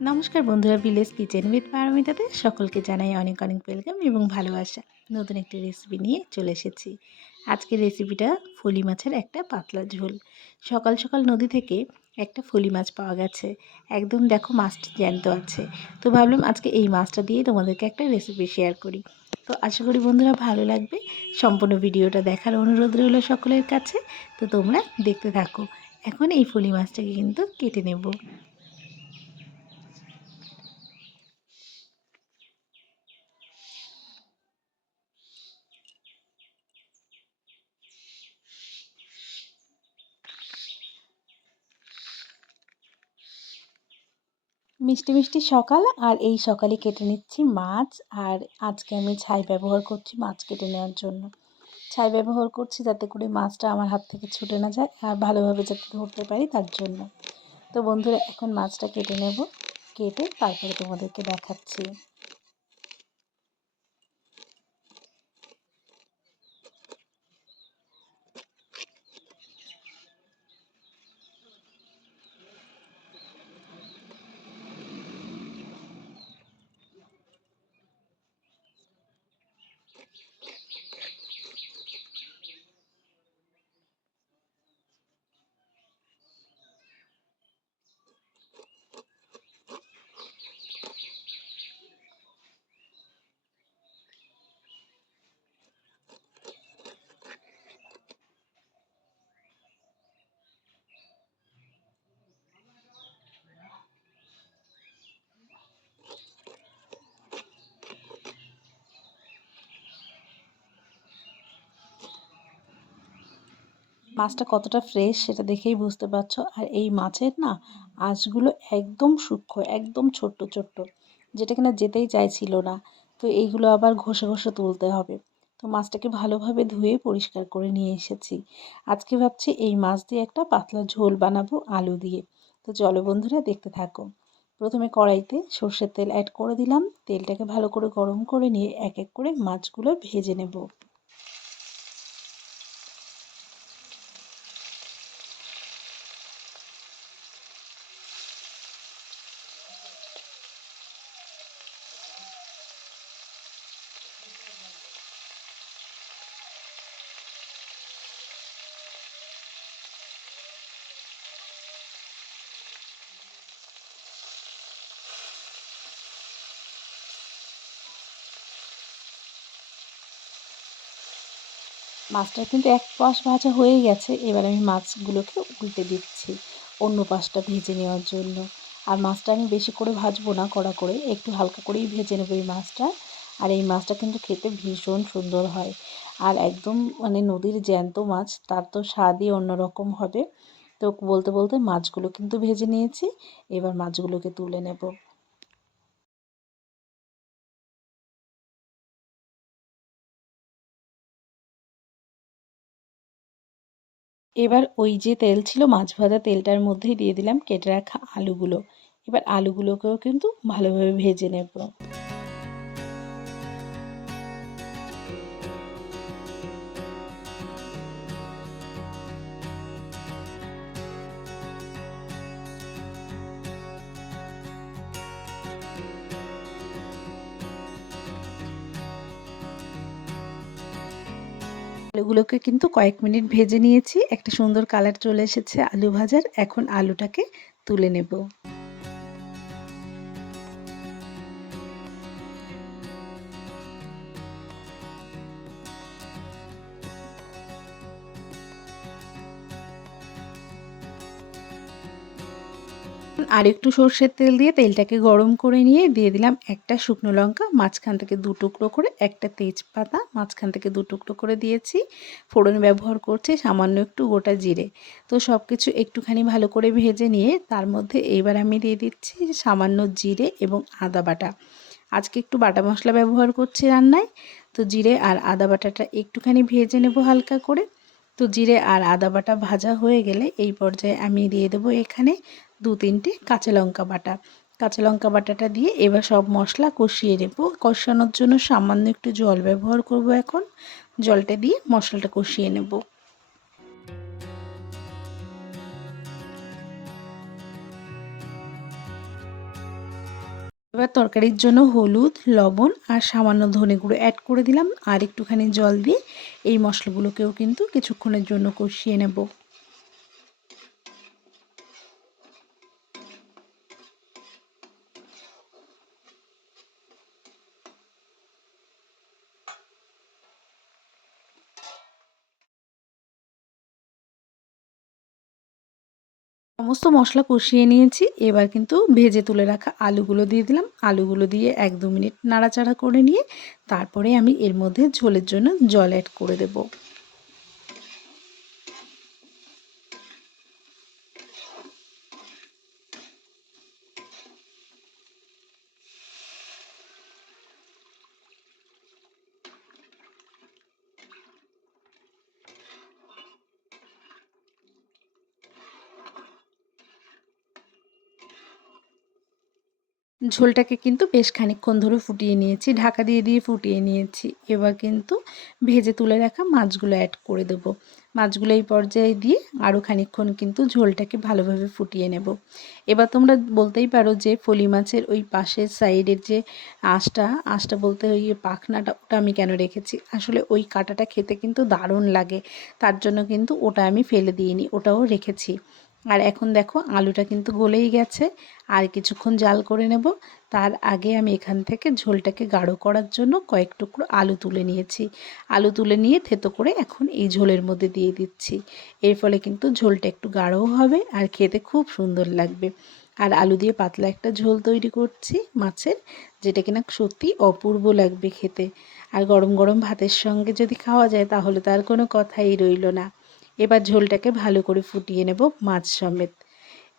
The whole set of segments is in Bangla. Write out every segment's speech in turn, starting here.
নমস্কার বন্ধুরা ভিলেজ কিচেন উইথ পারমিতাতে সকলকে জানাই অনেক অনেক ওয়েলকাম এবং ভালোবাসা। নতুন একটি রেসিপি নিয়ে চলে এসেছি। আজকের রেসিপিটা ফলি মাছের একটা পাতলা ঝোল। সকাল সকাল নদী থেকে একটা ফলি মাছ পাওয়া গেছে। একদম দেখো মাছটা জ্যান্ত আছে। তো ভাবলাম আজকে এই মাছটা দিয়ে তোমাদেরকে একটা রেসিপি শেয়ার করি। তো আশা করি বন্ধুরা ভালো লাগবে। সম্পূর্ণ ভিডিওটা দেখার অনুরোধ রইল সকলের কাছে। তো তোমরা দেখতে থাকো। এখন এই ফলি মাছটাকে কিন্তু কেটে নেব। মিষ্টি মিষ্টি সকাল আর এই সকালে কেটে নিচ্ছি মাছ আর আজকে আমি ছাই ব্যবহার করছি মাছ কেটে নেওয়ার জন্য। ছাই ব্যবহার করছি যাতে করে মাছটা আমার হাত থেকে ছুটে না যায় আর ভালোভাবে যাতে ধরতে পারি তার জন্য। তো বন্ধুরা, এখন মাছটা কেটে নেব, কেটে তারপরে তোমাদেরকে দেখাচ্ছি। মাছটা কতটা ফ্রেশ সেটা দেখেই বুঝতে পারছ। আর এই মাছের না আঁশগুলো একদম সূক্ষ্ম, একদম ছোট্ট ছোট্ট, যেটা কিনা যেতেই চাইছিল না। তো এইগুলো আবার ঘষে ঘষে তুলতে হবে। তো মাছটাকে ভালোভাবে ধুয়ে পরিষ্কার করে নিয়ে এসেছি। আজকে ভাবছি এই মাছ দিয়ে একটা পাতলা ঝোল বানাবো আলু দিয়ে। তো চলো বন্ধুরা দেখতে থাকো। প্রথমে কড়াইতে সর্ষের তেল অ্যাড করে দিলাম। তেলটাকে ভালো করে গরম করে নিয়ে এক এক করে মাছগুলো ভেজে নেব। মাছটা কিন্তু এক পাশ ভাজা হয়ে গেছে। এবার আমি মাছগুলোকে উল্টে দিচ্ছি অন্য পাশটা ভেজে নেওয়ার জন্য। আর মাছটা আমি বেশি করে ভাজবো না কড়া করে, একটু হালকা করেই ভেজে নেব এই মাছটা। আর এই মাছটা কিন্তু খেতে ভীষণ সুন্দর হয়। আর একদম মানে নদীর জ্যান্ত মাছ, তার তো স্বাদই অন্যরকম হবে। তো বলতে বলতে মাছগুলো কিন্তু ভেজে নিয়েছি, এবার মাছগুলোকে তুলে নেব। এবার ওই যে তেল ছিল, মাছ ভাজা তেলটার মধ্যেই দিয়ে দিলাম, কেটে রাখা আলুগুলো। এবার আলুগুলোকেও কিন্তু ভালোভাবে ভেজে নেব। আলুগুলোকে কিন্তু কয়েক মিনিট ভেজে নিয়েছি। একটা সুন্দর কালার চলে এসেছে আলু ভাজার। এখন আলুটাকে তুলে নেব। আর একটু সর্ষের তেল দিয়ে তেলটাকে গরম করে নিয়ে দিয়ে দিলাম একটা শুকনো লঙ্কা, মাঝখান থেকে দু টুকরো করে একটা তেজপাতা, মাঝখান থেকে দু টুকরো করে দিয়েছি। ফোড়ন ব্যবহার করছি সামান্য একটু গোটা জিরে। তো সব কিছু একটুখানি ভালো করে ভেজে নিয়ে তার মধ্যে এবার আমি দিয়ে দিচ্ছি সামান্য জিরে এবং আদা বাটা। আজকে একটু বাটা মশলা ব্যবহার করছি রান্নায়। তো জিরে আর আদা বাটাটা একটুখানি ভেজে নেব হালকা করে। তো জিরে আর আদা বাটা ভাজা হয়ে গেলে এই পর্যায়ে আমি দিয়ে দেবো এখানে দু তিনটে কাঁচা লঙ্কা বাটা। কাঁচা লঙ্কা বাটাটা দিয়ে এবার সব মশলা কষিয়ে নেব। কষানোর জন্য সামান্য একটু জল ব্যবহার করব এখন। জলটা দিয়ে মশলাটা কষিয়ে নেব। এবার তরকারির জন্য হলুদ, লবণ আর সামান্য ধনে গুঁড়ো অ্যাড করে দিলাম। আর একটুখানি জল দিয়ে এই মশলাগুলোকেও কিন্তু কিছুক্ষণের জন্য কষিয়ে নেব। সমস্ত মশলা কষিয়ে নিয়েছি। এবার কিন্তু ভেজে তুলে রাখা আলুগুলো দিয়ে দিলাম। আলুগুলো দিয়ে এক দু মিনিট নাড়াচাড়া করে নিয়ে তারপরে আমি এর মধ্যে ঝোলের জন্য জল অ্যাড করে দেবো। ঝোলটাকে কিন্তু বেশ খানিকক্ষণ ধরে ফুটিয়ে নিয়েছি। ঢাকা দিয়ে দিয়ে ফুটিয়ে নিয়েছি। এবার কিন্তু ভেজে তুলে রাখা মাছগুলো অ্যাড করে দেব। মাছগুলো এই পর্যায়ে দিয়ে আরও খানিকক্ষণ কিন্তু ঝোলটাকে ভালোভাবে ফুটিয়ে নেব। এবার তোমরা বলতেই পারো যে ফলি মাছের ওই পাশের সাইডের যে আঁশটা আঁশটা বলতে ওই পাখনাটা, ওটা আমি কেন রেখেছি? আসলে ওই কাটাটা খেতে কিন্তু দারুণ লাগে। তার জন্য কিন্তু ওটা আমি ফেলে দিইনি, ওটাও রেখেছি। আর এখন দেখো আলুটা কিন্তু গলেই গেছে। আর কিছুক্ষণ জাল করে নেব। তার আগে আমি এখান থেকে ঝোলটাকে গাঢ় করার জন্য কয়েক টুকরো আলু তুলে নিয়েছি। আলু তুলে নিয়ে থেতো করে এখন এই ঝোলের মধ্যে দিয়ে দিচ্ছি। এর ফলে কিন্তু ঝোলটা একটু গাঢ়ও হবে আর খেতে খুব সুন্দর লাগবে। আর আলু দিয়ে পাতলা একটা ঝোল তৈরি করছি মাছের, যেটা কিনা সত্যি অপূর্ব লাগবে খেতে। আর গরম গরম ভাতের সঙ্গে যদি খাওয়া যায় তাহলে তার কোনো কথাই রইল না। এবার ঝোলটাকে ভালো করে ফুটিয়ে নেব মাছ সমেত।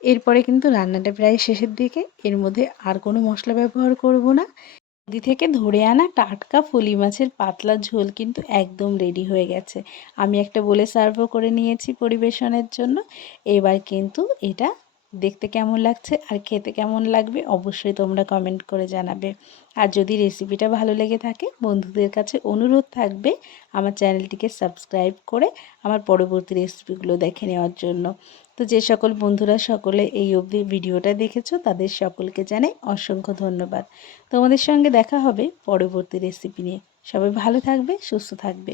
এরপরে কিন্তু রান্নাটা প্রায় শেষের দিকে। এর মধ্যে আর কোনো মশলা ব্যবহার করব না। নদী থেকে ধরে আনা টাটকা ফলি মাছের পাতলা ঝোল কিন্তু একদম রেডি হয়ে গেছে। আমি একটা বলে সার্ভও করে নিয়েছি পরিবেশনের জন্য। এবার কিন্তু এটা দেখতে কেমন লাগছে আর খেতে কেমন লাগবে অবশ্যই তোমরা কমেন্ট করে জানাবে। আর যদি রেসিপিটা ভালো লেগে থাকে, বন্ধুদের কাছে অনুরোধ থাকবে আমার চ্যানেলটিকে সাবস্ক্রাইব করে আমার পরবর্তী রেসিপিগুলো দেখে নেওয়ার জন্য। তো যে সকল বন্ধুরা সকলে এই অবধি ভিডিওটা দেখেছ, তাদের সকলকে জানাই অসংখ্য ধন্যবাদ। তোমাদের সঙ্গে দেখা হবে পরবর্তী রেসিপি নিয়ে। সবাই ভালো থাকবে, সুস্থ থাকবে।